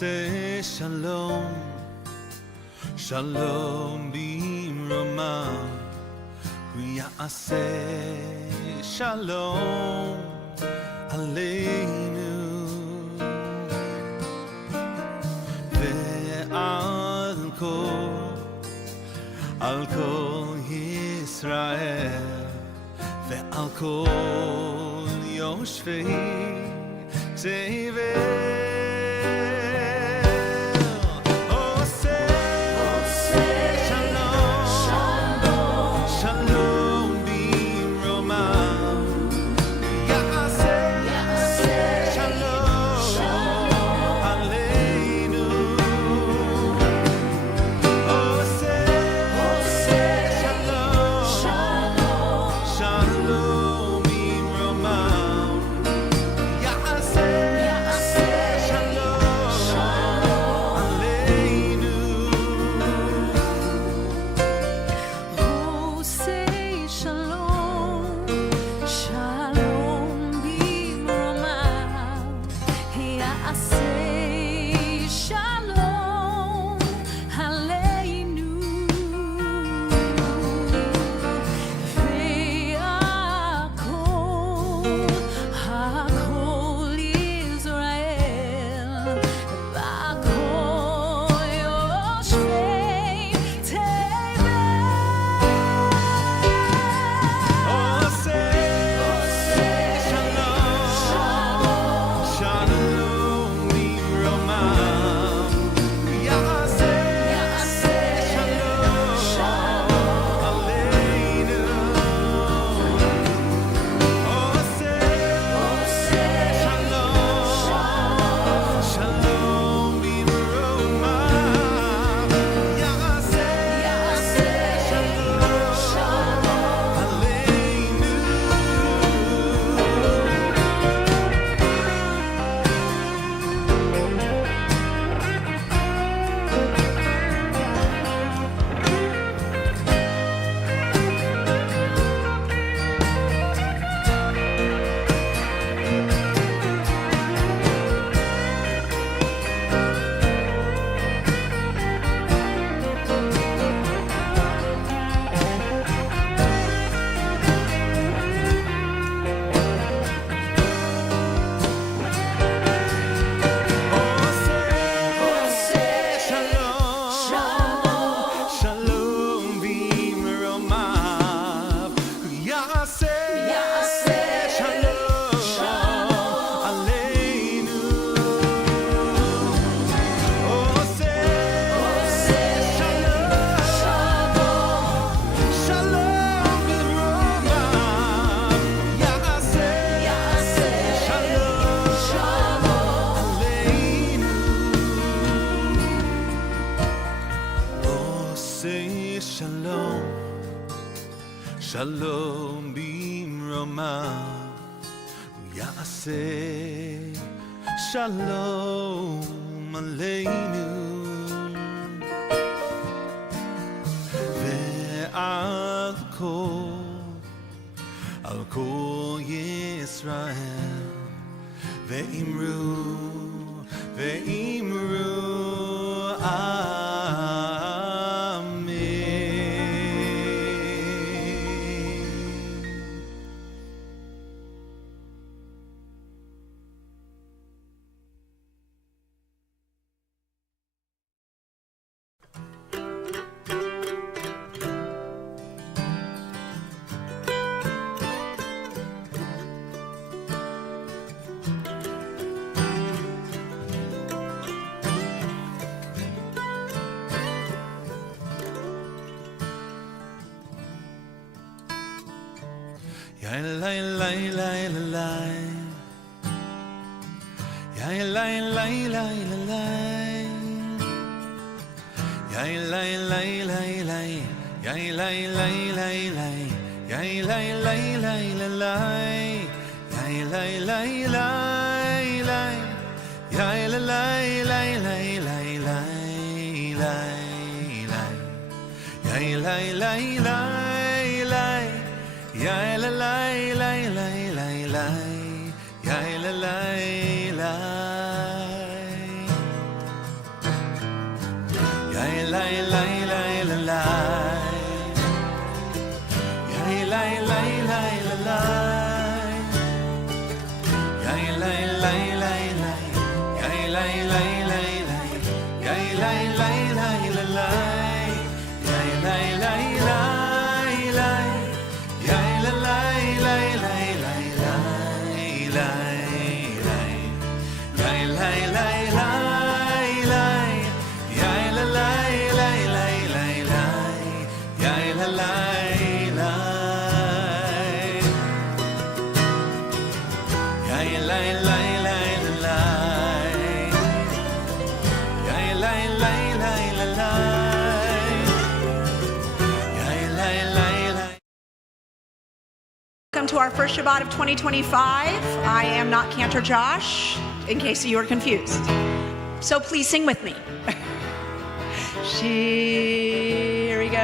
Say shalom, shalom b'roma, ya'aseh shalom aleinu, ve'al kol Yisrael, ve'al kol yoshvei tevel. Shalom b'roma, ya'aseh shalom aleinu, ve'al kol Yisrael, ve'imru Welcome to our first Shabbat of 2025. I am not Cantor Josh, in case you were confused. So please sing with me. Here we go.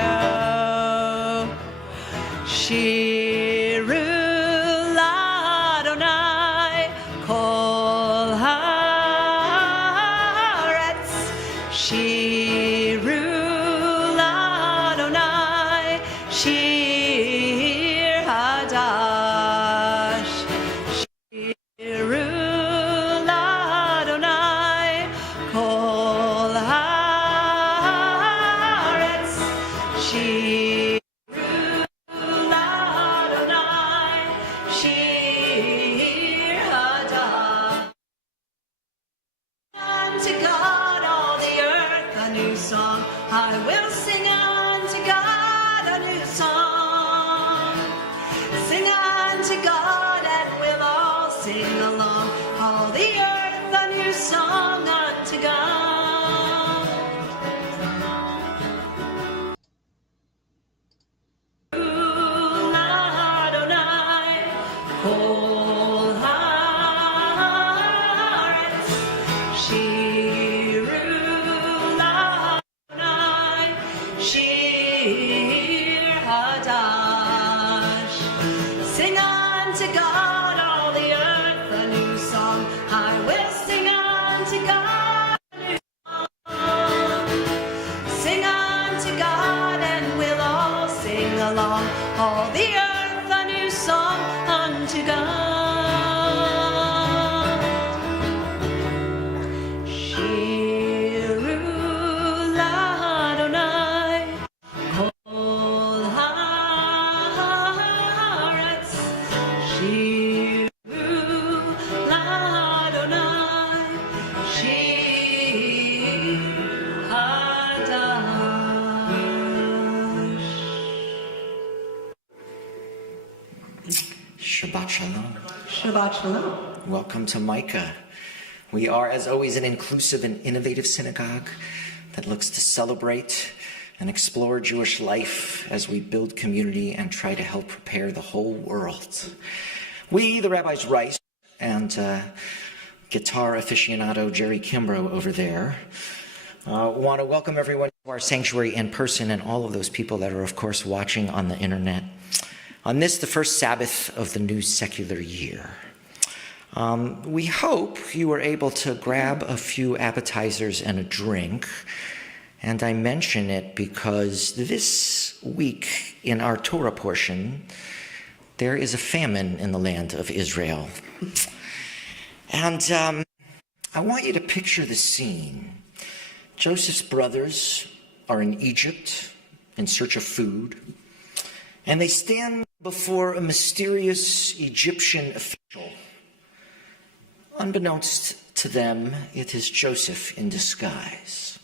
Shiru l'Adonai kol haaretz. Shiru l'Adonai shir hadash. Shiru l'Adonai kol haaretz. Shiru l'Adonai shir hadash. Unto God all the earth a new song. I will sing unto God a new song. Sing unto God and we'll all sing along. All the earth a new song unto God. Adonai, kol haaretz. Shiru l'Adonai shir hadash. Sing unto God all the earth a new song. I will sing unto God a new song. Sing unto God and we'll all sing along. All the earth a new song unto God. Shiru l'Adonai kol haaretz. Shiru l'Adonai shir hadash. Shabbat Shalom. Shabbat Shalom. Welcome to Micah. We are, as always, an inclusive and innovative synagogue that looks to celebrate and explore Jewish life as we build community and try to help prepare the whole world. We, the Rabbis Rice and guitar aficionado Jerry Kimbrough over there, want to welcome everyone to our sanctuary in person and all of those people that are, of course, watching on the internet on this, the first Sabbath of the new secular year. We hope you were able to grab a few appetizers and a drink. And I mention it because this week in our Torah portion, there is a famine in the land of Israel. And I want you to picture the scene. Joseph's brothers are in Egypt in search of food, and they stand before a mysterious Egyptian official. Unbeknownst to them, it is Joseph in disguise.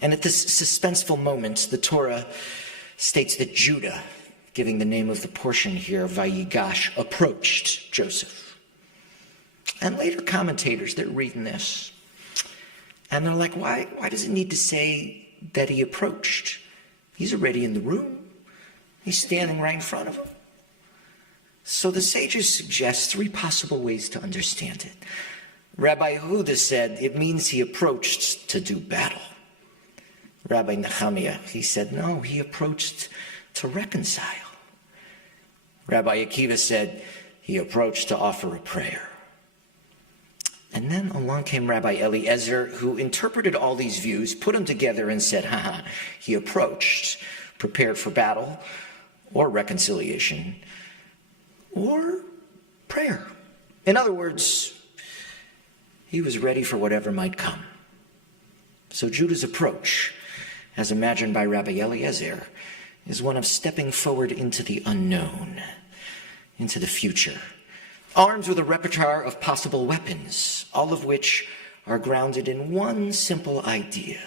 And at this suspenseful moment, the Torah states that Judah giving the name of the portion here, Vayigash, approached Joseph. And later commentators, they're reading this, and they're like, why does it need to say that he approached? He's already in the room. He's standing right in front of him. So the sages suggest three possible ways to understand it. Rabbi Yehuda said it means he approached to do battle. Rabbi Nehemiah, he said, no, he approached to reconcile. Rabbi Akiva said he approached to offer a prayer. And then along came Rabbi Eliezer, who interpreted all these views, put them together and said, he approached, prepared for battle or reconciliation or prayer. In other words, he was ready for whatever might come. So Judah's approach, as imagined by Rabbi Eliezer, is one of stepping forward into the unknown, into the future, armed with a repertoire of possible weapons, all of which are grounded in one simple idea.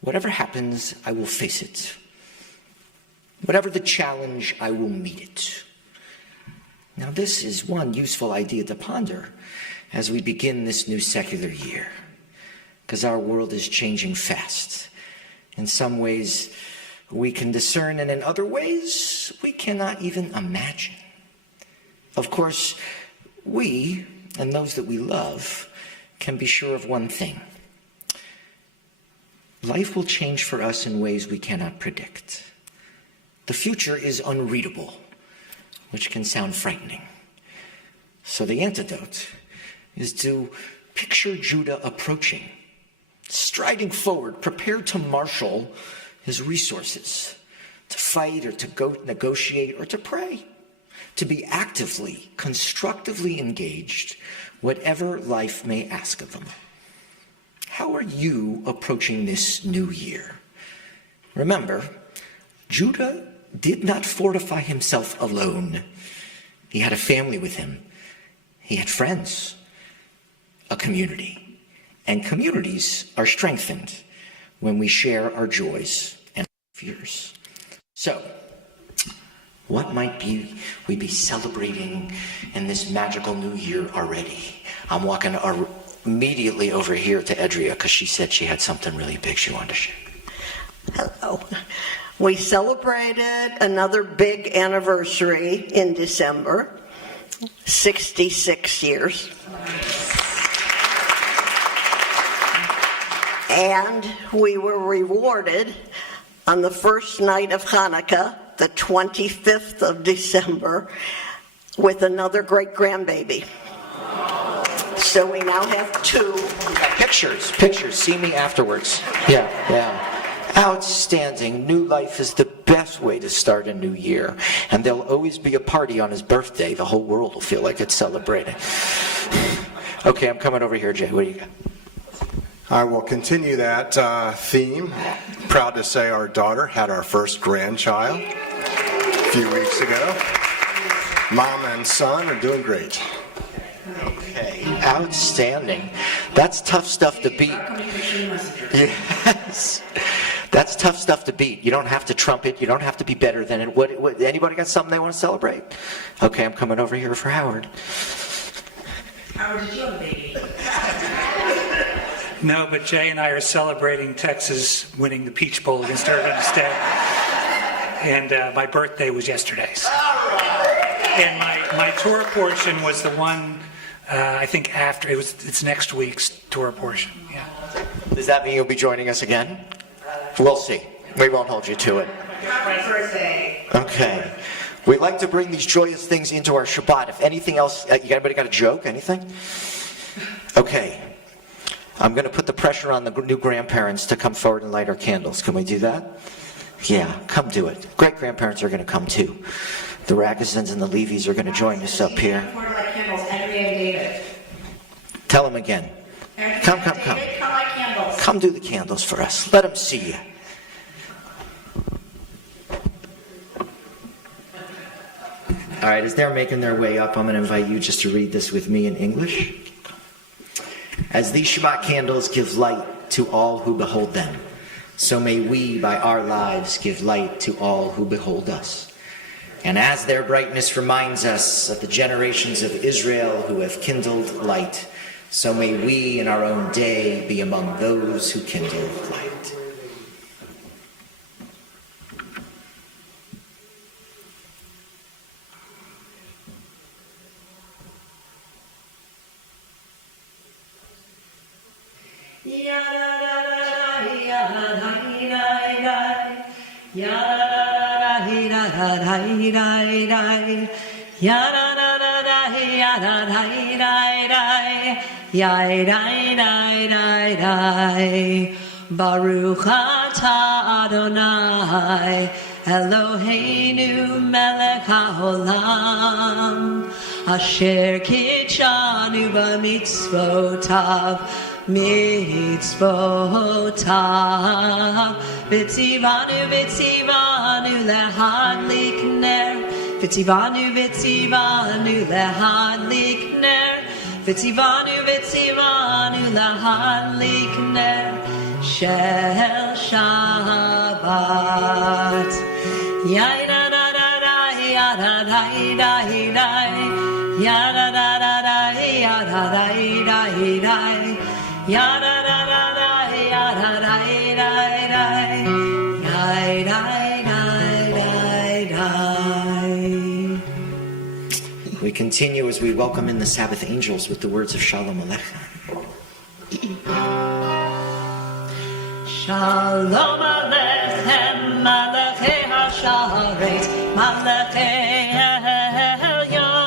Whatever happens, I will face it. Whatever the challenge, I will meet it. Now, this is one useful idea to ponder as we begin this new secular year, because our world is changing fast. In some ways, we can discern, and in other ways, we cannot even imagine. Of course, we, and those that we love, can be sure of one thing. Life will change for us in ways we cannot predict. The future is unreadable, which can sound frightening. So the antidote is to picture Judah approaching, striding forward, prepared to marshal his resources, to fight or to go negotiate or to pray, to be actively, constructively engaged, whatever life may ask of them. How are you approaching this new year? Remember, Judah did not fortify himself alone. He had a family with him. He had friends, a community. And communities are strengthened when we share our joys and fears. So, what might we be celebrating in this magical new year already? I'm walking immediately over here to Edria because she said she had something really big she wanted to share. Hello. We celebrated another big anniversary in December, 66 years. And we were rewarded on the first night of Hanukkah, the 25th of December, with another great-grandbaby. So we now have two. Pictures. See me afterwards. Yeah. Outstanding. New life is the best way to start a new year. And there'll always be a party on his birthday. The whole world will feel like it's celebrating. Okay, I'm coming over here, Jay. What do you got? I will continue that theme. Proud to say our daughter had our first grandchild a few weeks ago. Mom and son are doing great. Okay, outstanding. That's tough stuff to beat. Yes. That's tough stuff to beat. You don't have to trump it. You don't have to be better than it. What, anybody got something they want to celebrate? Okay, I'm coming over here for Howard. Howard, did you have a baby? No, but Jay and I are celebrating Texas winning the Peach Bowl against Oregon State. And my birthday was yesterday. So. And my tour portion was the one, I think after, it's next week's tour portion. Yeah. Does that mean you'll be joining us again? We'll see. We won't hold you to it. My birthday. Okay. We like to bring these joyous things into our Shabbat. If anything else, anybody got a joke? Anything? Okay. I'm going to put the pressure on the new grandparents to come forward and light our candles. Can we do that? Yeah, come do it. Great-grandparents are going to come too. The Ragasons and the Levies are going to join us up here. Tell them again. Come. Come do the candles for us. Let them see you. All right, as they're making their way up, I'm going to invite you just to read this with me in English. As these Shabbat candles give light to all who behold them, so may we by our lives give light to all who behold us. And as their brightness reminds us of the generations of Israel who have kindled light, so may we in our own day be among those who kindle light. Baruch atah Adonai Eloheinu melech haolam asher kitshanu b'mitzvotav v'tzivanu lehadlik ner v'tzivanu lehadlik ner v'tzivanu lehadlik ner Shel Shabbat. Ya da da da da ya da da da da ya da da da da ya da da da da ya da da da da ya da da da da. We continue as we welcome in the Sabbath angels with the words of Shalom Aleichem. Shalom Aleichem, Malachei HaSharet, Malachei Elyon.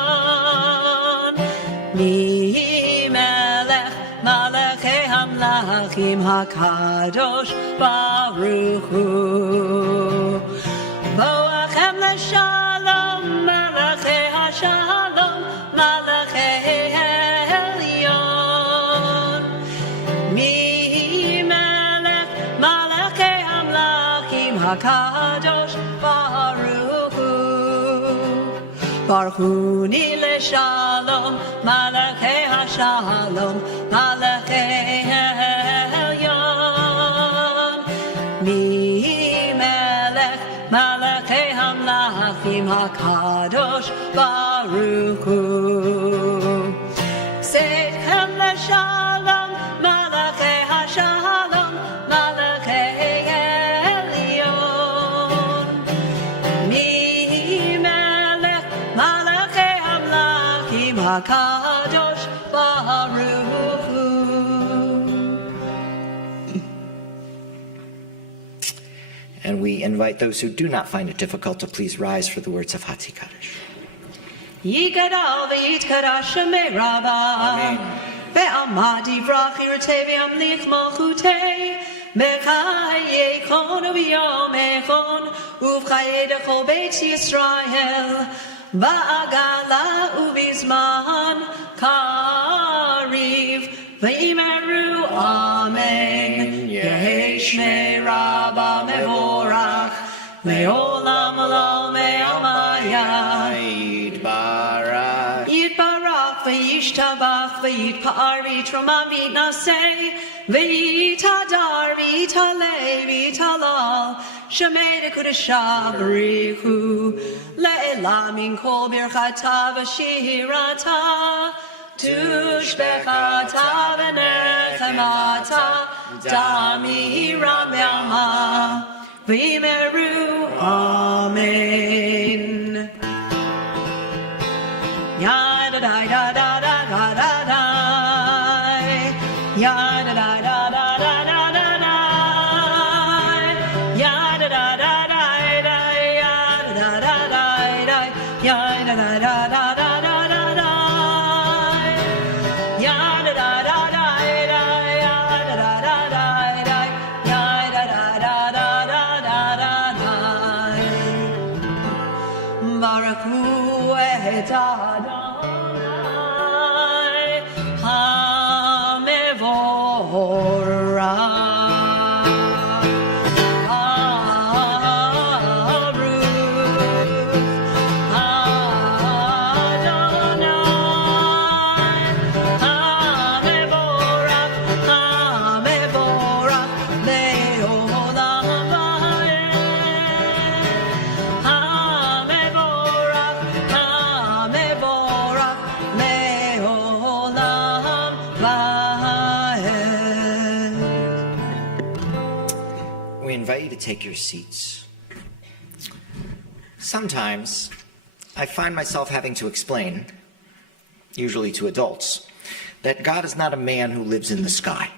Mi Melech, Malachei HaMlachim, HaKadosh Baruch Hu. Boachem LeShalom, Malachei HaShalom, Malachei Elyon. Mi HaKadosh Baruch Hu. Baruch Hu ni leShalom, Malachei HaShalom, Malachei Elyon. Mi Melech, Malachei HaMlachim, HaKadosh Baruch Hu. Seidchem leShalom, Malachei HaShalom, Malachei HaKadosh Baruch Hu. And we invite those who do not find it difficult to please rise for the words of Hatzi Kaddish. Yikadal v'yitkadash shemei Rabbah ve'amad yivrach yirtei v'yamlich malchutei b'chayei kon u'b'yom echon u'v'chayei dechol beit Yisrael Ba'agala ubizman kariv v'imeru amen Yehi shmei Rabbah mevorach me'olam lo me'amaya Yitbarach v'yishtabach v'yitpa'ar v'yitroma v'yitnasei v'yitadar v'yitalei v'yitalal Shemei Dekudesha Barichu Le'ela min kol birchata v'shirata Tushbechata v'nechemata Damira me'ama V'imeru Amen Ya da da da da da da da da Ya da da da da da da take your seats. Sometimes I find myself having to explain, usually to adults, that God is not a man who lives in the sky.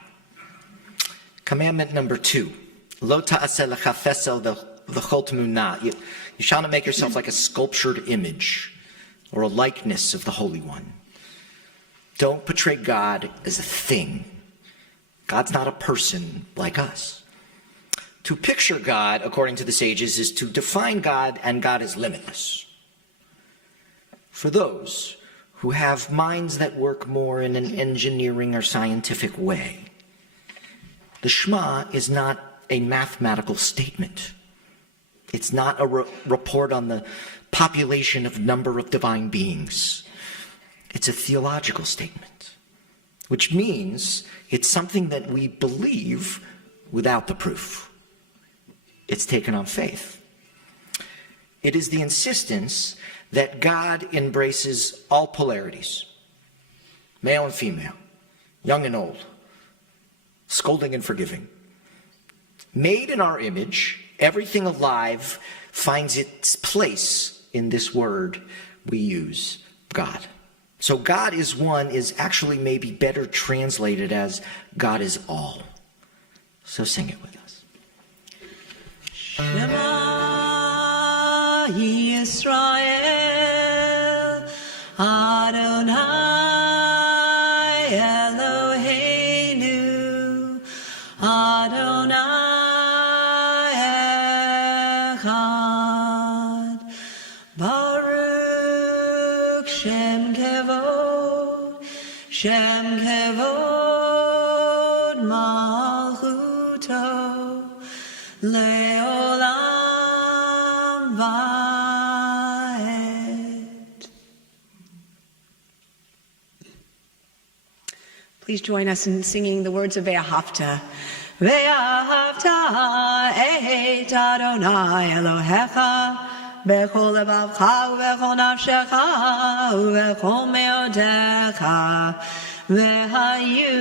Commandment number 2, Lo ta'aseh lecha fesel v'chol tmunah. You shall not make yourself like a sculptured image or a likeness of the Holy One. Don't portray God as a thing. God's not a person like us. To picture God, according to the sages, is to define God, and God is limitless. For those who have minds that work more in an engineering or scientific way, the Shema is not a mathematical statement. It's not a report on the population of number of divine beings. It's a theological statement, which means it's something that we believe without the proof. It's taken on faith. It is the insistence that God embraces all polarities, male and female, young and old, scolding and forgiving. Made in our image, everything alive finds its place in this word we use, God. So God is one is actually maybe better translated as God is all. So sing it with us. Shema Yisrael Adonai Eloheinu Adonai Echad Baruch Shem Kevod Malchuto Leolam Vaed. Please join us in singing the words of Ve'ahavta. Ve'ahavta et Adonai Elohecha bechol levavcha ubechol nafshecha ubechol meodecha ve'hayu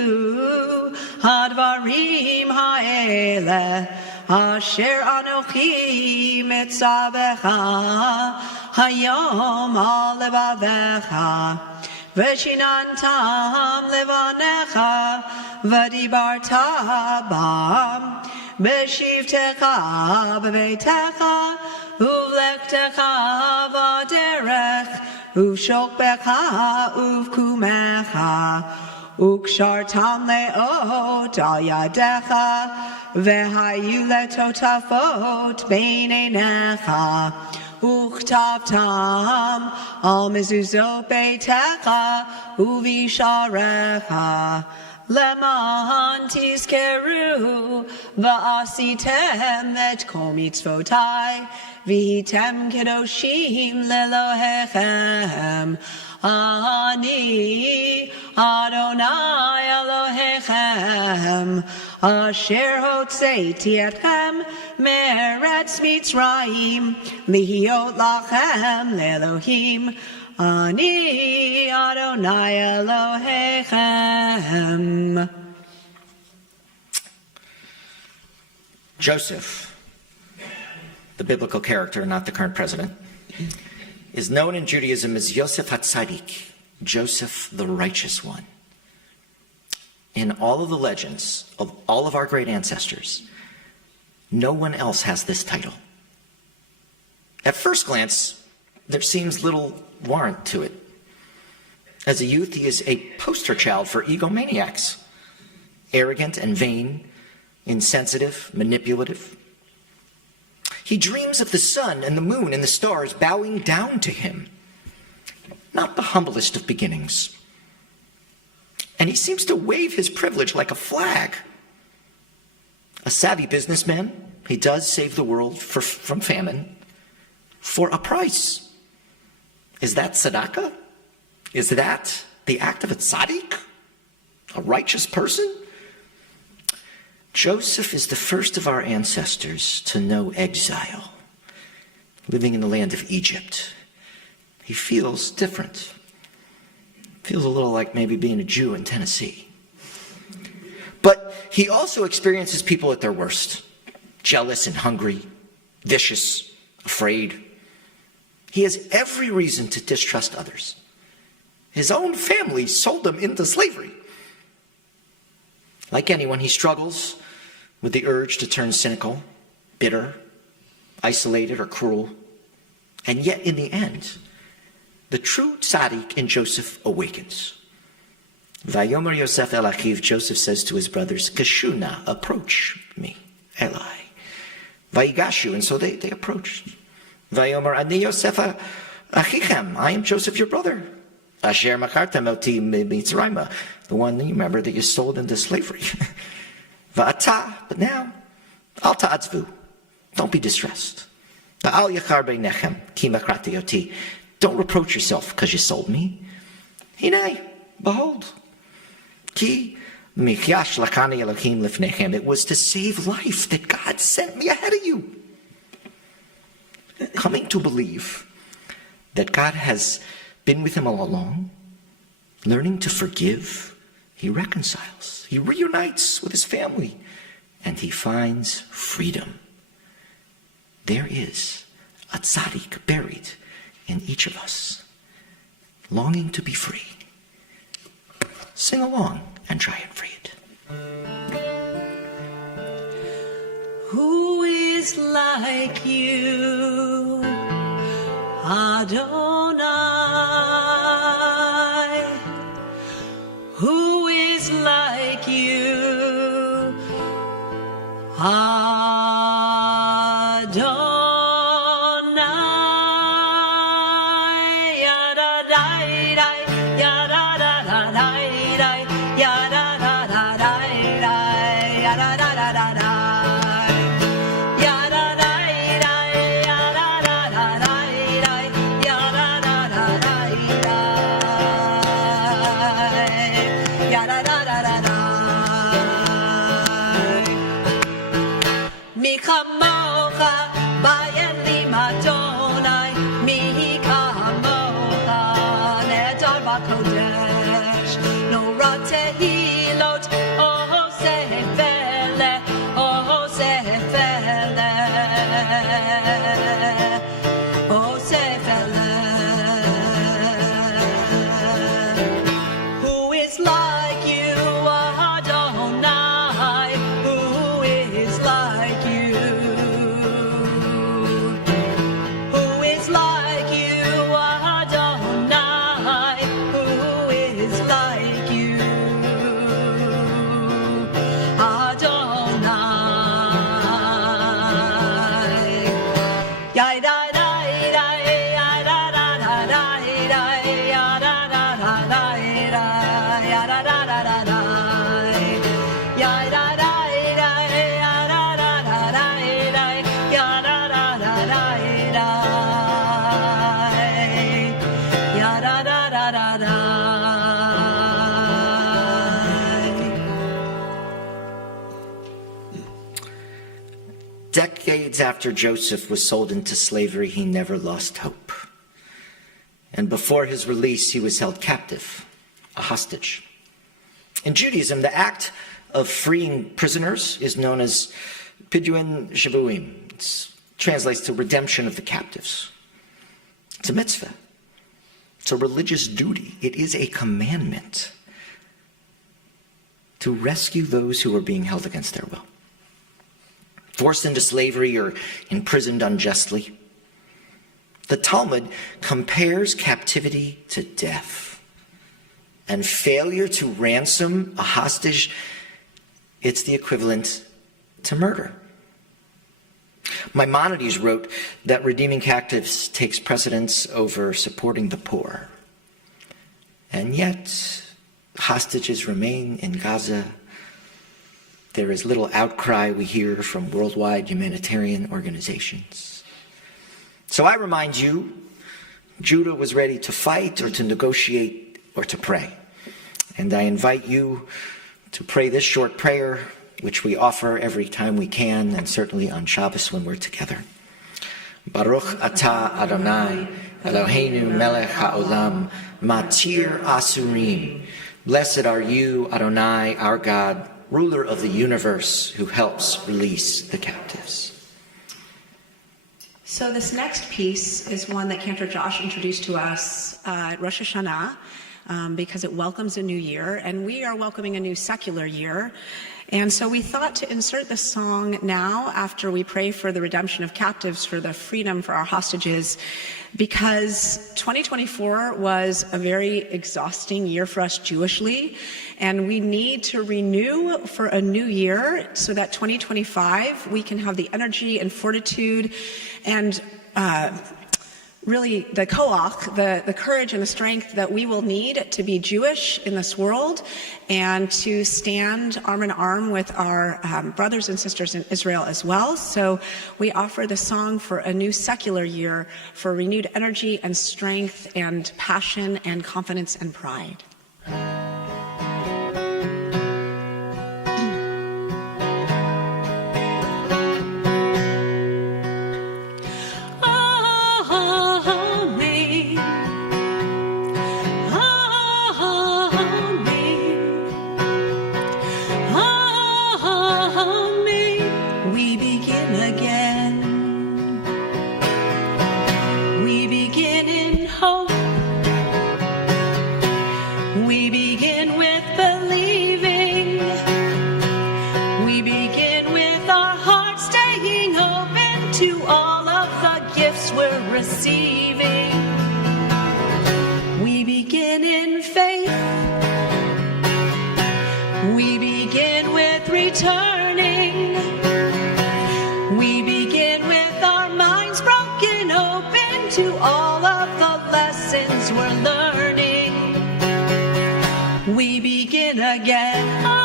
hadvarim ha'eleh asher anochi mitzavecha hayom al levavecha v'shinantam levanecha v'dibarta bam b'shivtecha b'veitecha uvlektecha v'derech uvshokbecha uvkumecha ukshartam leot al yadecha v'hayu letotafot beinenecha uktavtam al mezuzot beitecha uvisharecha Leman tizkeru va'asitem et kol mitzvotai v'hitem kedoshim lelohechem Ani Adonai Elohechem asher hotzeiti etchem meretz Mitzrayim lihiot lachem leElohim Ani Adonai Elohechem. Joseph, the biblical character, not the current president, is known in Judaism as Yosef HaTzadik, Joseph the righteous one. In all of the legends of all of our great ancestors, no one else has this title. At first glance, there seems little warrant to it. As a youth, he is a poster child for egomaniacs, arrogant and vain, insensitive, manipulative. He dreams of the sun and the moon and the stars bowing down to him. Not the humblest of beginnings. And he seems to wave his privilege like a flag. A savvy businessman, he does save the world from famine for a price. Is that tzedakah? Is that the act of a tzaddik? A righteous person? Joseph is the first of our ancestors to know exile, living in the land of Egypt. He feels different. Feels a little like maybe being a Jew in Tennessee. But he also experiences people at their worst. jealous and hungry, vicious, afraid. He has every reason to distrust others. His own family sold him into slavery. Like anyone, he struggles with the urge to turn cynical, bitter, isolated, or cruel. And yet, in the end, the true tzaddik in Joseph awakens. Vayomer Yosef el Achiv, Joseph says to his brothers, Kashuna, approach me, Eli. Vayigashu, and so they approached. Vayomer Ani Yosef Achichem, I am Joseph your brother. Asher makartem oti mitzrayma, the one that you remember that you sold into slavery. Va'ata, but now, al ta'atzvu, don't be distressed. Va'al yachar beinechem ki makrati oti, don't reproach yourself because you sold me. Hinei, behold, ki michyash lakani Elohim lifnechem, it was to save life that God sent me ahead of you. Coming to believe that God has been with him all along, learning to forgive, he reconciles, he reunites with his family, and he finds freedom. There is a tzaddik buried in each of us, longing to be free. Sing along and try and free it. Who is like you, Adonai? Who is like you, Adonai? Yada-dai-dai, yada-da-da-dai-dai, yada-da-da-dai-dai, yada-da-da-da-dai. Yada-dai-dai, yada-da-da-dai-dai, yada-da-da-dai-dai, yada-da-da-da-dai. Mi kamocha bayen li madonai, mi kamocha nedar bakodesh, no ratehilot, oh sefele, oh sefele, oh sefele. Who is like you, Adonai? Who is like you? Who is like you, Adonai? Who is like you, Adonai? Yai-da-dai-dai, yai-da-da-da-dai-dai, yai-da-da-da-dai-dai, yai-da-da-da-da-dai. Yai-da-dai-dai, yai-da-da-da-dai-dai, yai-da-da-da-dai-dai, yai-da-da-da-da-dai. Decades after Joseph was sold into slavery, he never lost hope. And before his release, he was held captive, a hostage. In Judaism, the act of freeing prisoners is known as Pidyon Shavuim. It translates to redemption of the captives. It's a mitzvah. It's a religious duty. It is a commandment to rescue those who are being held against their will, forced into slavery or imprisoned unjustly. The Talmud compares captivity to death, and failure to ransom a hostage, it's the equivalent to murder. Maimonides wrote that redeeming captives takes precedence over supporting the poor. And yet, hostages remain in Gaza. There is little outcry we hear from worldwide humanitarian organizations. So I remind you, Judah was ready to fight or to negotiate or to pray. And I invite you to pray this short prayer, which we offer every time we can, and certainly on Shabbos when we're together. Baruch atah Adonai, Eloheinu melech haolam, matir asurim. Blessed are you, Adonai, our God, ruler of the universe who helps release the captives. So this next piece is one that Cantor Josh introduced to us at Rosh Hashanah because it welcomes a new year, and we are welcoming a new secular year. And so we thought to insert this song now after we pray for the redemption of captives, for the freedom for our hostages, because 2024 was a very exhausting year for us Jewishly, and we need to renew for a new year so that 2025 we can have the energy and fortitude and really the koach, the courage and the strength that we will need to be Jewish in this world and to stand arm in arm with our brothers and sisters in Israel as well. So we offer the song for a new secular year for renewed energy and strength and passion and confidence and pride. Receiving. We begin in faith. We begin with returning. We begin with our minds broken open to all of the lessons we're learning. We begin again.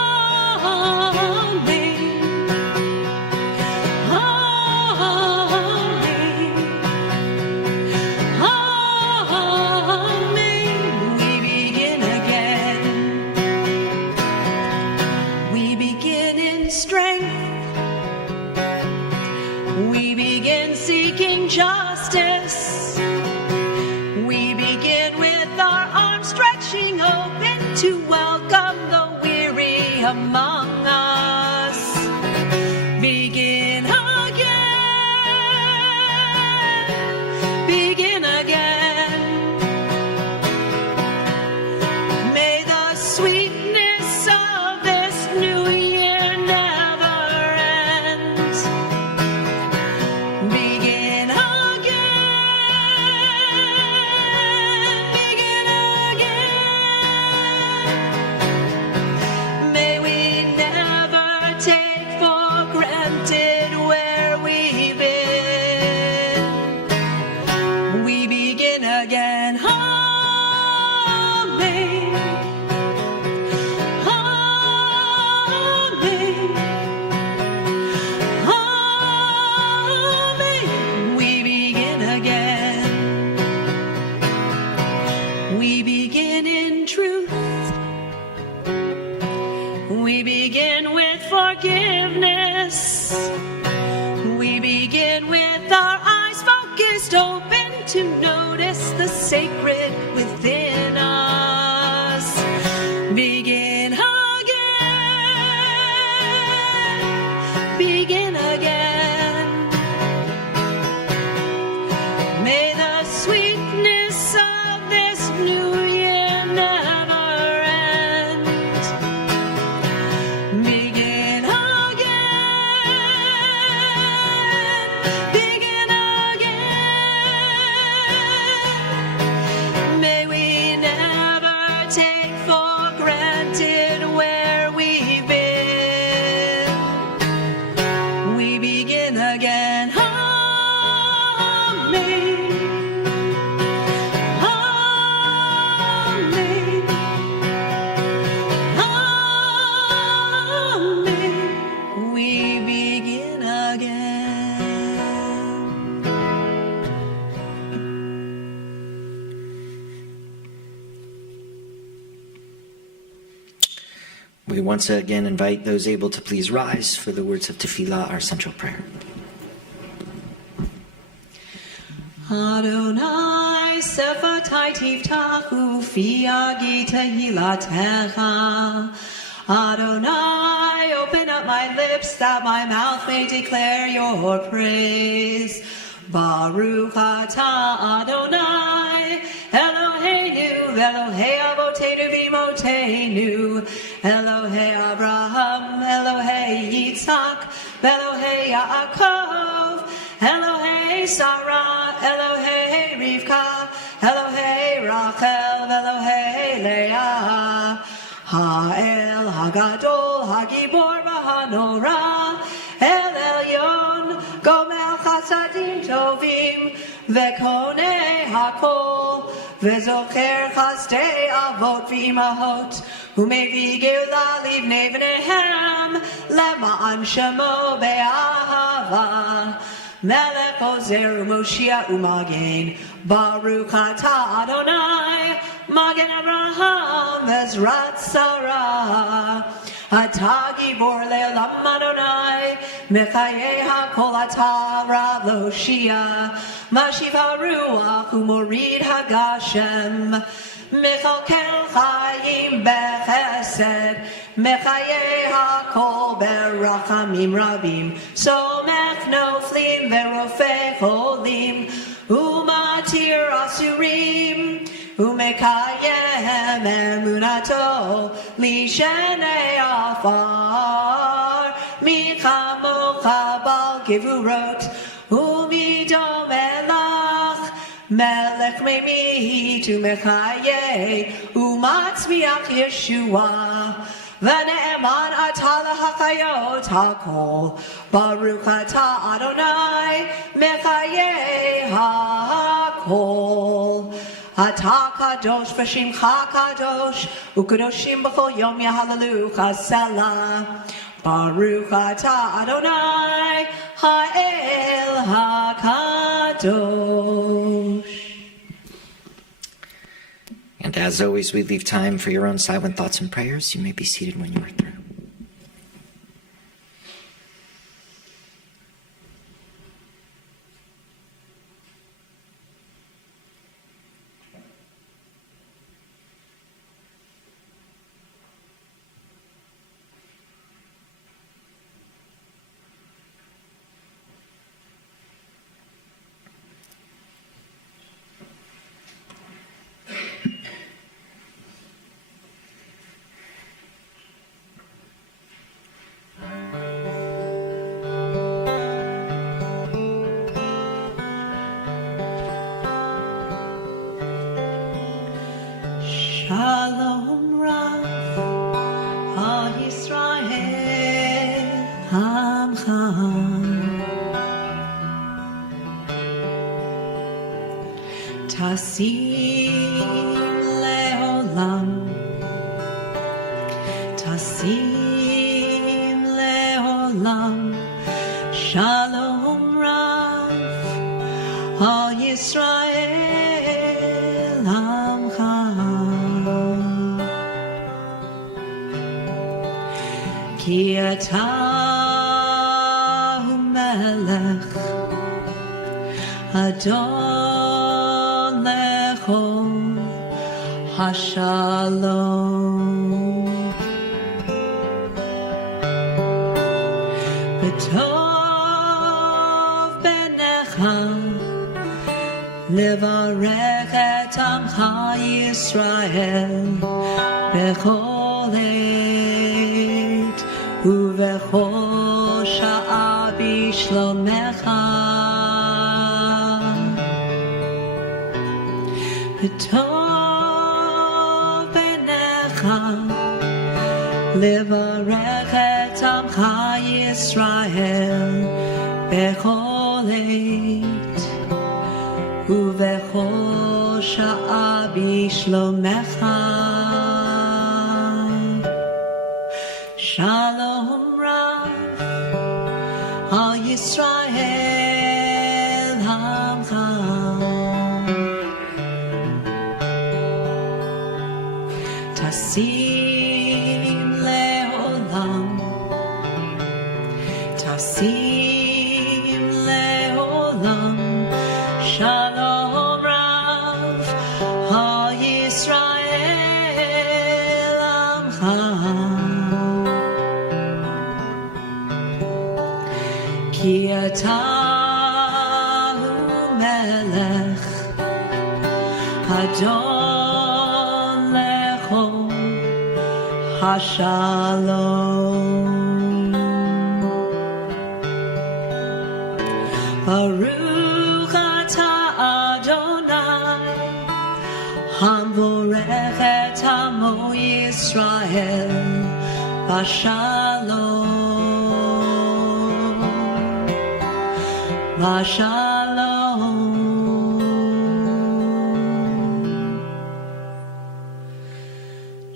Justice. We begin with our arms stretching open to welcome the weary among us. Begin again. Begin again. May the sweetness of this new year never end. Begin forgiveness. We begin with our eyes focused open to notice the sacred within us. Begin again. Begin again. May the sweetness of this new year never end. Begin again. Begin again. May we never take for granted where we've been. We begin again. Amen. Amen. Amen. We begin again. We once again invite those able to please rise for the words of Tefillah, our central prayer. Adonai sefatai tiftachu fi agi tehilatecha. Adonai, open up my lips that my mouth may declare your praise. Baruch atah Adonai, Eloheinu, Elohei Avotenu v'Imotenu, Elohei Abraham, Elohei Yitzhak, Elohei Yaakov, Elohei Sarah, Elohei Rivka, Elohei Rachel, Elohei Leah, Ha'el Hagadol, Hagibor v'Hanora, El Elyon, Gomel Chasadim Tovim, Vekone Hakol, Vezocher Chasdei Avot v'Imahot, Umevi Geula Livnei V'nehem, Lema'an Shemo Be'ahava, Melech Ozer U'Moshiach U'Magen, Baruch atah Adonai, Magen Abraham Vezrat Sarah, Atah Gibor Le'olam Adonai, Mechayeh HaKol atah Rav L'Hoshia, Mashiv HaRuach U'Morid HaGashem, Mechalkel Chaim Bechesed, Mechayeh HaKol Berachamim Rabim, Somech Noflim Verofeh Cholim, Umatir Asurim, Umekayem Emunato, Lishenei Afar, Michamocha Bal Gevurot, Umidom Elach, Melech Meimi to Mechaye, Umatzmiach Yeshua, V'ne'eman atah l'hachayot hakol, Baruch atah Adonai, Mechaye hakol. Atah kadosh v'shimcha kadosh, u'kadoshim b'chol yom yahalalucha selah. Baruch atah Adonai, ha'el hakadosh. And as always, we leave time for your own silent thoughts and prayers. You may be seated when you are through. Shalom Rav, HaYisrael Amcha. Tasim leolam, Tasim leolam, Shalom Rav, HaYisrael Amcha. Ki atah melech Adon lechol hashalom, v'tov benecha levarech et amcha Yisrael bechol עת ובכל שעה בשלומך. וטוב בעיניך לברך את עמך ישראל בכל עת ובכל שעה בשלומך. Shalom Rav, Al Yisrael Hamcha. Tasim leolam, Tasim leolam. Shalom Rav, Al Yisrael Hamcha. Atahu melech Adon lechol hashalom. Baruch atah Adonai Hamvorech et amo Yisrael Bashalom, Bashalom.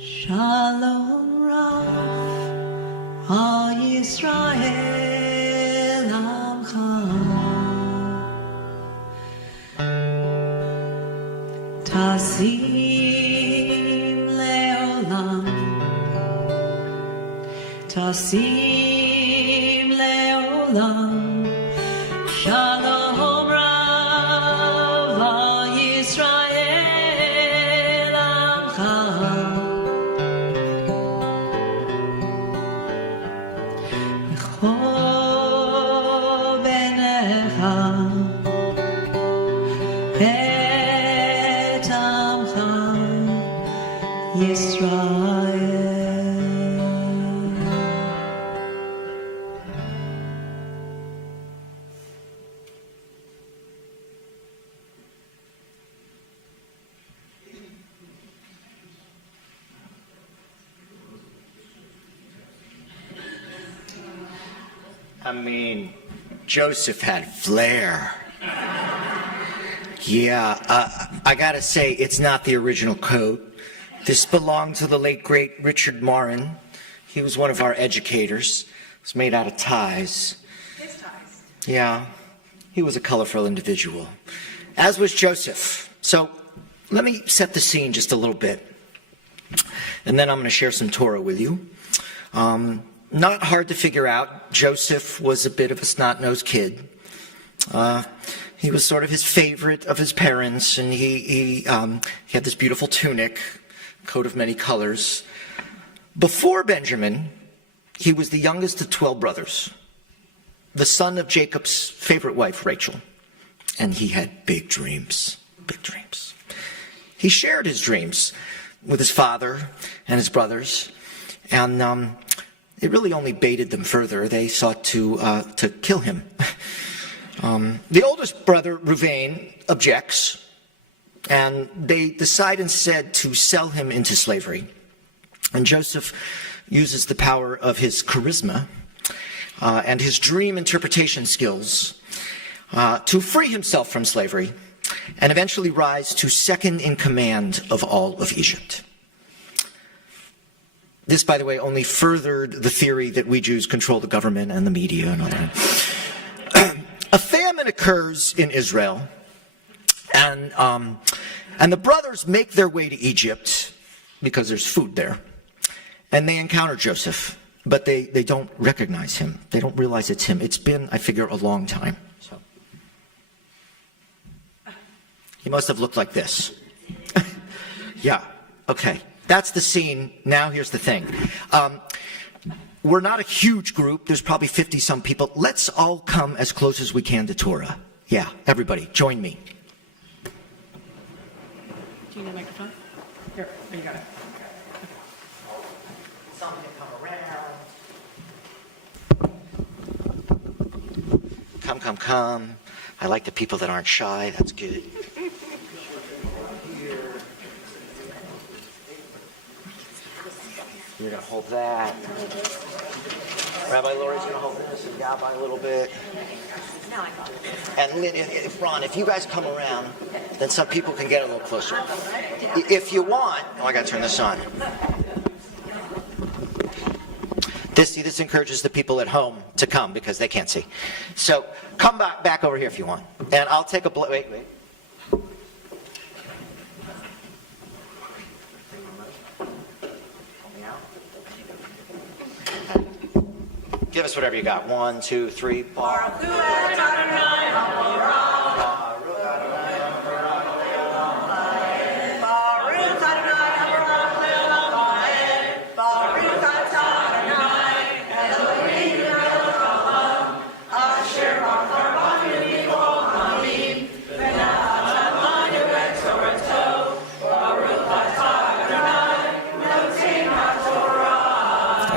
Shalom Rav Al Yisrael Amcha Tasim Leolam, Tasim Leolam, Shalom Rav Al Yisrael Amcha, B'chol b'necha et Amcha Yisrael. I mean, Joseph had flair. Yeah, I gotta say, it's not the original coat. This belonged to the late, great Richard Morin. He was one of our educators. It was made out of ties. His ties. Yeah, he was a colorful individual, as was Joseph. So let me set the scene just a little bit, and then I'm going to share some Torah with you. Not hard to figure out. Joseph was a bit of a snot-nosed kid. He was sort of his favorite of his parents, and he had this beautiful tunic, coat of many colors. Before Benjamin, he was the youngest of 12 brothers, the son of Jacob's favorite wife, Rachel. And he had big dreams, big dreams. He shared his dreams with his father and his brothers, and it really only baited them further. They sought to kill him. The oldest brother, Reuven, objects, and they decide instead to sell him into slavery. And Joseph uses the power of his charisma and his dream interpretation skills to free himself from slavery and eventually rise to second in command of all of Egypt. This, by the way, only furthered the theory that we Jews control the government and the media and all that. A famine occurs in Israel, and the brothers make their way to Egypt because there's food there. And they encounter Joseph, but they don't recognize him. They don't realize it's him. It's been, I figure, a long time. So he must have looked like this. Yeah, okay. That's the scene. Now here's the thing. We're not a huge group. There's probably 50-some people. Let's all come as close as we can to Torah. Yeah, everybody, join me. Do you need a microphone? Here, you got it. Some can come around. Come. I like the people that aren't shy. That's good. You're going to hold that. Rabbi Lori's going to hold this and Yabba a little bit. And Lynn, Ron, if you guys come around, then some people can get a little closer. If you want, I got to turn this on. This encourages the people at home to come because they can't see. So come back over here if you want. And I'll take a wait. Give us whatever you got. 1, 2, 3.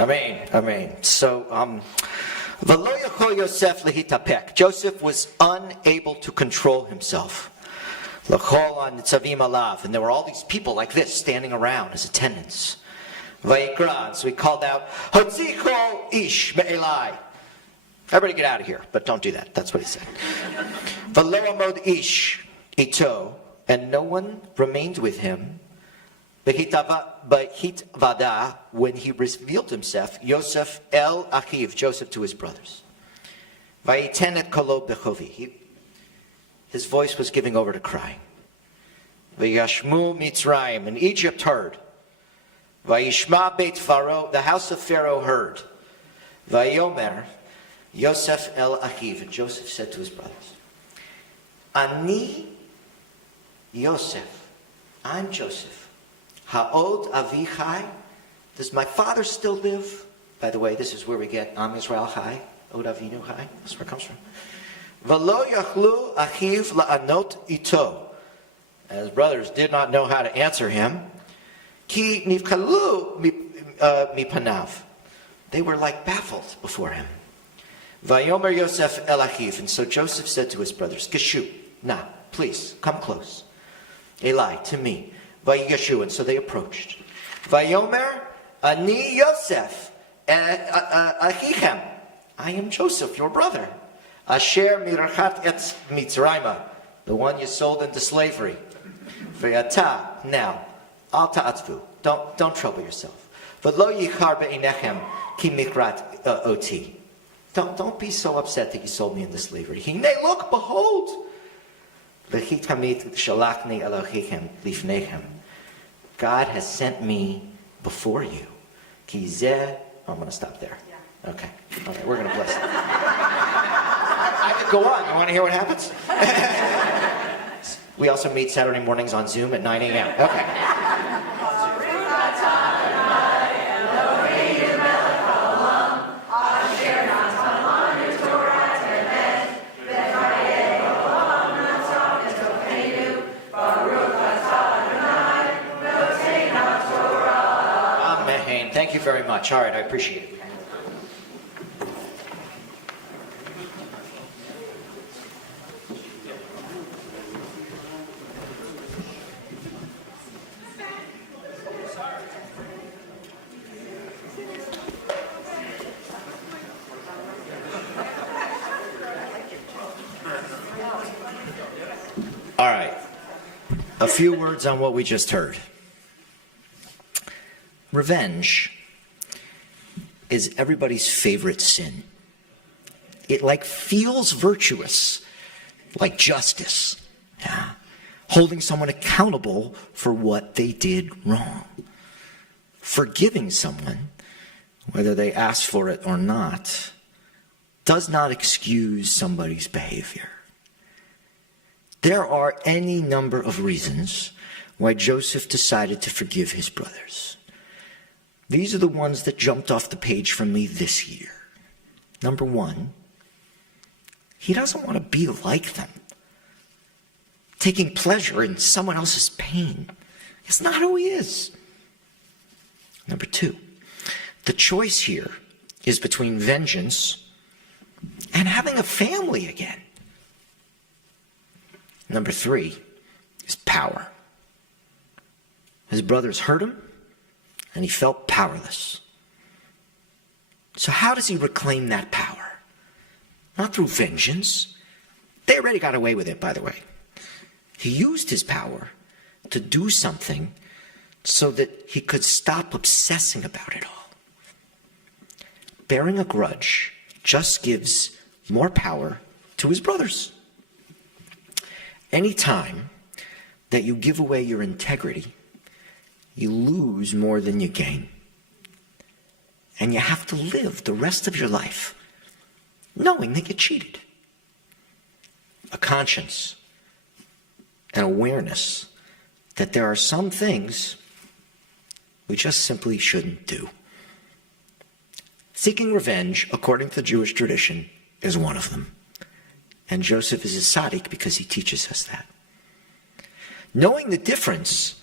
Amen. Amen. So, V'lo yachol Yosef lehitapek. Joseph was unable to control himself. L'chol hanitzavim alav. And there were all these people like this standing around as attendants. Vayikra. So he called out, Hotzi kol ish me'elai. Everybody get out of here. But don't do that. That's what he said. V'lo amod ish ito. And no one remained with him. V'hitvada, when he revealed himself, Yosef el achiv, Joseph to his brothers. Vayiten et kolo bechovi. His voice was giving over to crying. V'yashmu Mitzrayim, and Egypt heard. Vayishma beit Pharaoh, the house of Pharaoh heard. Vayomer Yosef el achiv, and Joseph said to his brothers, Ani Yosef, I'm Joseph. Ha'od avichai, does my father still live? By the way, this is where we get Am Yisrael Chai, Od Avinu Chai. That's where it comes from. V'lo yachlu achiv la'anot ito. And his brothers did not know how to answer him. Ki nivkalu mipanav. They were like baffled before him. Vayomer Yosef el achiv. And so Joseph said to his brothers, Geshu, now, please, come close. Eli, to me. Vayigashu, and so they approached. Vayomer ani Yosef achichem. I am Joseph, your brother. Asher mirachat et Mitzrayma, the one you sold into slavery. Vayata, now, al ta'atvu, don't trouble yourself. V'lo yichar be'inechem ki mikrat oti. Don't be so upset that you sold me into slavery. Hine, look, behold. God has sent me before you. I'm going to stop there. Okay. All right, we're going to bless it. I could go on. You want to hear what happens? We also meet Saturday mornings on Zoom at 9 a.m. Okay. Thank you very much. All right, I appreciate it. All right. A few words on what we just heard. Revenge is everybody's favorite sin. It feels virtuous, like justice. Yeah. Holding someone accountable for what they did wrong. Forgiving someone, whether they asked for it or not, does not excuse somebody's behavior. There are any number of reasons why Joseph decided to forgive his brothers. These are the ones that jumped off the page for me this year. Number one, he doesn't want to be like them. Taking pleasure in someone else's pain. It's not who he is. Number two, the choice here is between vengeance and having a family again. Number three is power. His brothers hurt him, and he felt powerless. So how does he reclaim that power? Not through vengeance. They already got away with it, by the way. He used his power to do something so that he could stop obsessing about it all. Bearing a grudge just gives more power to his brothers. Any time that you give away your integrity, you lose more than you gain. And you have to live the rest of your life knowing that you cheated. A conscience, an awareness that there are some things we just simply shouldn't do. Seeking revenge, according to the Jewish tradition, is one of them. And Joseph is a tzaddik because he teaches us that. Knowing the difference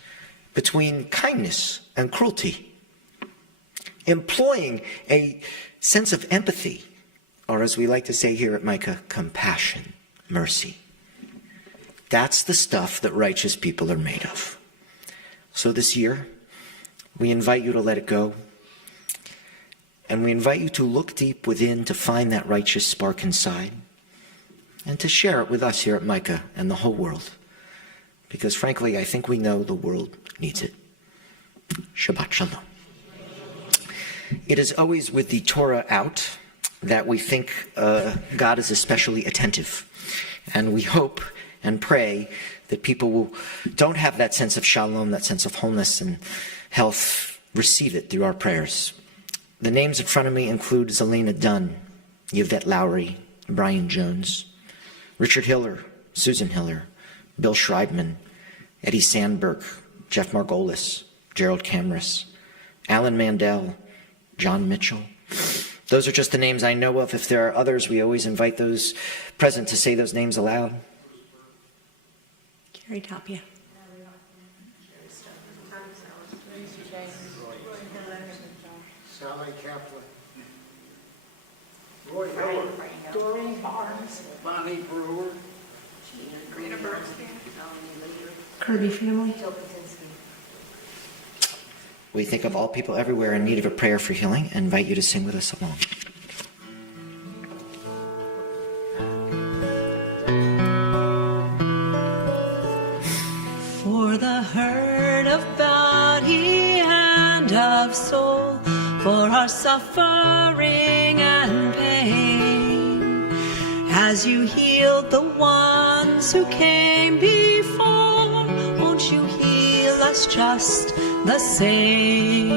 between kindness and cruelty, employing a sense of empathy, or as we like to say here at Micah, compassion, mercy. That's the stuff that righteous people are made of. So this year, we invite you to let it go. And we invite you to look deep within to find that righteous spark inside and to share it with us here at Micah and the whole world. Because frankly, I think we know the world needs it. Shabbat Shalom. It is always with the Torah out that we think God is especially attentive. And we hope and pray that people don't have that sense of shalom, that sense of wholeness and health, receive it through our prayers. The names in front of me include Zelena Dunn, Yvette Lowry, Brian Jones, Richard Hiller, Susan Hiller, Bill Schreibman, Eddie Sandberg, Jeff Margolis, Gerald Camrus, Alan Mandel, John Mitchell. Those are just the names I know of. If there are others, we always invite those present to say those names aloud. Carrie Tapia. Sally Kaplan. Roy Miller. Doreen Barnes. Bonnie Brewer. Kirby family. We think of all people everywhere in need of a prayer for healing and invite you to sing with us along. For the hurt of body and of soul, for our suffering and pain, as you healed the ones who came before, won't you heal us just the same?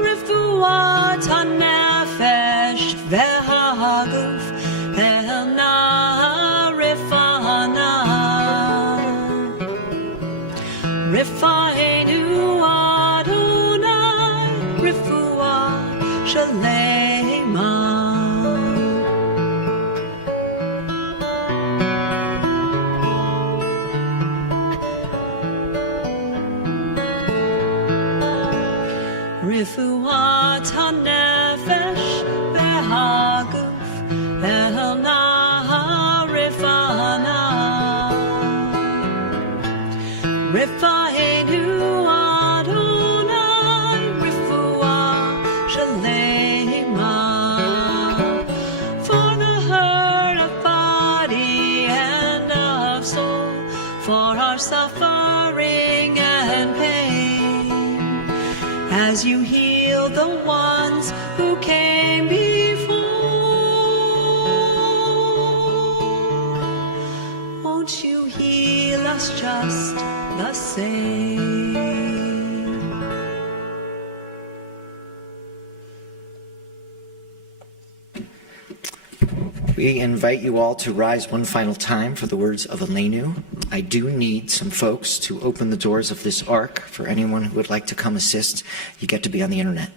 Refuat hanefesh v'haguf el na rifana Rifa'enu Adonai Refuah Shalema. Refuat hanefesh v'haguf el na rifana Rifa'enu Adonai Refuah Shalema. For the hurt of body and of soul, for our suffering and pain, as you heal the ones who came before, won't you heal us just the same? We invite you all to rise one final time for the words of Aleinu. I do need some folks to open the doors of this ark for anyone who would like to come assist. You get to be on the internet.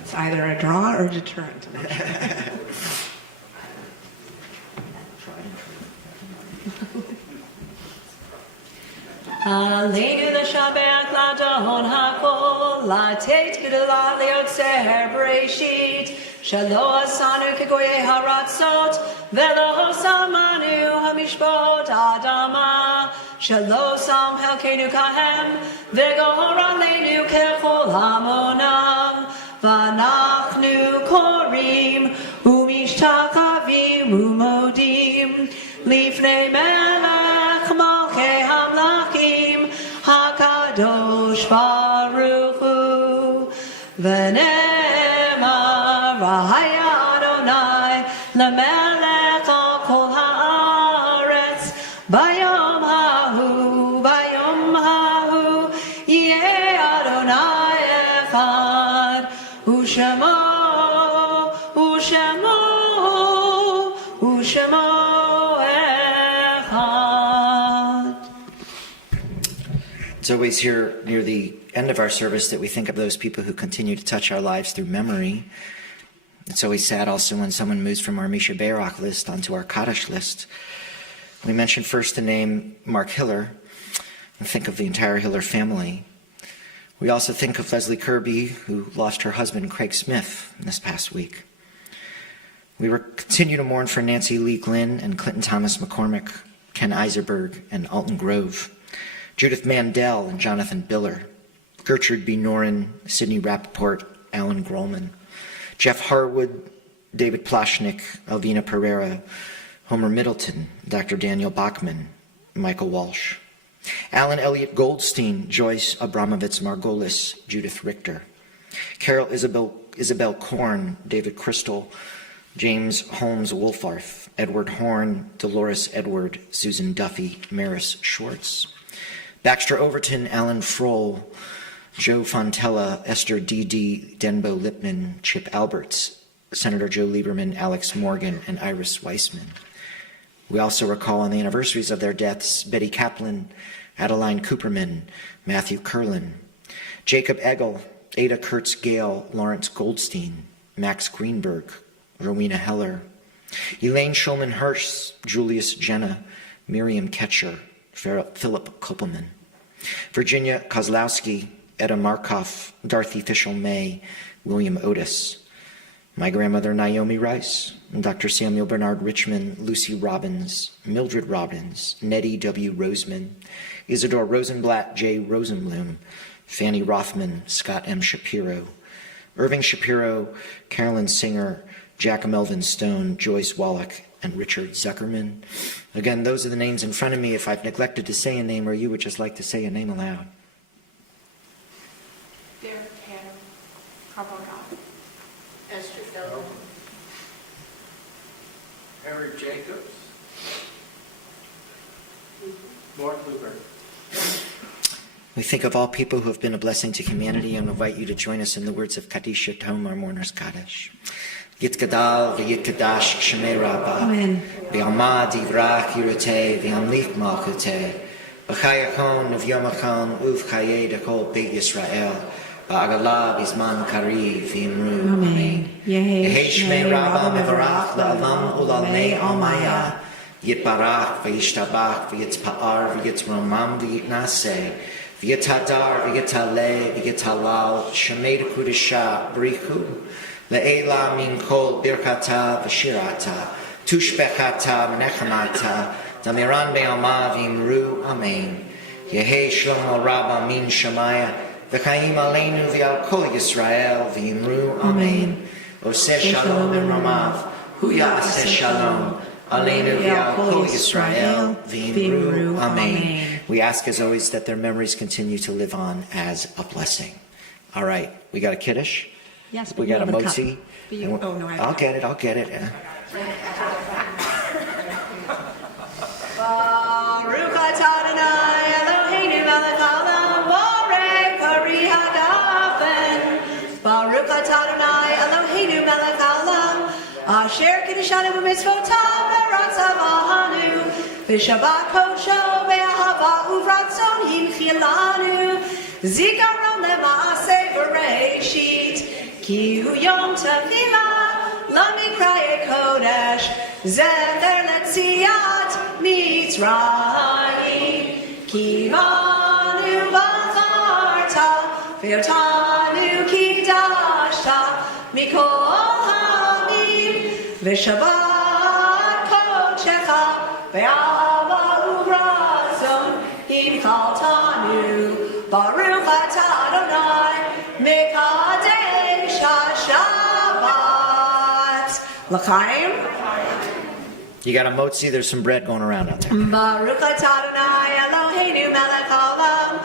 It's either a draw or a deterrent. Aleinu l'shabach l'adon hakol, l'teit g'dula liotzer bereshit, shelo asanu kegoyei haratzot, velo samanu hamishpot adama, shelo sam helkenu kahem, v'gohor aleinu kechol hamonam, v'anachnu korim, umishtachavim umodim, lifnei melech malchei hamlachim, hakadosh baruch hu, v'ne'emar v'haya Adonai lemelech al kol haaretz, bayom hahu, yeh Adonai echad, u'shemo echad. It's always here near the end of our service that we think of those people who continue to touch our lives through memory. It's always sad also when someone moves from our Misha Bayrock list onto our Kaddish list. We mention first the name Mark Hiller and think of the entire Hiller family. We also think of Leslie Kirby, who lost her husband, Craig Smith, this past week. We continue to mourn for Nancy Lee Glynn and Clinton Thomas McCormick, Ken Eiserberg and Alton Grove, Judith Mandel and Jonathan Biller, Gertrude B. Noren, Sidney Rappaport, Alan Grohlman, Jeff Harwood, David Plashnik, Alvina Pereira, Homer Middleton, Dr. Daniel Bachman, Michael Walsh, Alan Elliott Goldstein, Joyce Abramovitz Margolis, Judith Richter, Carol Isabel Korn, David Crystal, James Holmes Wolfarth, Edward Horn, Dolores Edward, Susan Duffy, Maris Schwartz, Baxter Overton, Alan Frohl, Joe Fontella, Esther D.D. Denbo Lipman, Chip Alberts, Senator Joe Lieberman, Alex Morgan, and Iris Weissman. We also recall on the anniversaries of their deaths Betty Kaplan, Adeline Cooperman, Matthew Curlin, Jacob Eggle, Ada Kurtz-Gale, Lawrence Goldstein, Max Greenberg, Rowena Heller, Elaine Schulman-Hirsch, Julius Jenna, Miriam Ketcher, Philip Koppelman, Virginia Kozlowski, Etta Markoff, Dorothy Fischel-May, William Otis, my grandmother Naomi Rice, Dr. Samuel Bernard Richmond, Lucy Robbins, Mildred Robbins, Nettie W. Roseman, Isidore Rosenblatt, J. Rosenblum, Fanny Rothman, Scott M. Shapiro, Irving Shapiro, Carolyn Singer, Jack Melvin Stone, Joyce Wallach, and Richard Zuckerman. Again, those are the names in front of me. If I've neglected to say a name or you would just like to say a name aloud. Derek Tanner, Carbonell, Esther Feldman, Harry Jacobs, Mark Luber. We think of all people who have been a blessing to humanity and invite you to join us in the words of Kaddish Yatom, our mourner's Kaddish. Yitgadal v'yitkadash k'shemei rabba, v'yalma divrach yirutei v'yamlik malchutei, v'chayachon v'yomachon uv'chayei dekol beit Yisrael, v'agala b'zman kariv v'imru. Amen. Yehei shmei rabba mevarach la'alam ulalmei almaya, yitbarach v'yishtabach v'yitzpa'ar v'yitzromam v'yitnaseh, v'yitadar v'yitaleh v'yitalal, shemei dekudisha b'richu, Le'ela min kol birkata v'shirata, tushbechata v'nechamata, damiran be'alma v'imru, amen. Yehei shlomo rabba min shamaya, v'chaim aleinu v'al kol Yisrael v'imru, amen. Oseh shalom b'ramav, hu ya'aseh shalom, aleinu v'al kol Yisrael v'imru, amen. We ask as always that their memories continue to live on as a blessing. All right, we got a kiddush. Yes, We got a motzi. Oh, no, I'll get it. Baruch atah Adonai Eloheinu melech haolam borei pari hagafen. Baruch atah Adonai Eloheinu melech haolam asher kiddushanu b'mitzvotav v'ratzav ahanu v'shabbat kosho ve'ahava uvratzon himchilanu zikaron le'maaseh v'reishit Ki hu yom tefila, lamikraye kodesh, zecher letziat mitzrayim. Ki vanu b'charta, v'yotanu kidashta, mikol hamim, v'shabbat kodecha, v'ava uvrazon, himchaltanu, baruch atah Adonai, mekadesh. L'chaim. You got a motzi, there's some bread going around out there. Baruch atah Adonai Eloheinu melech haolam,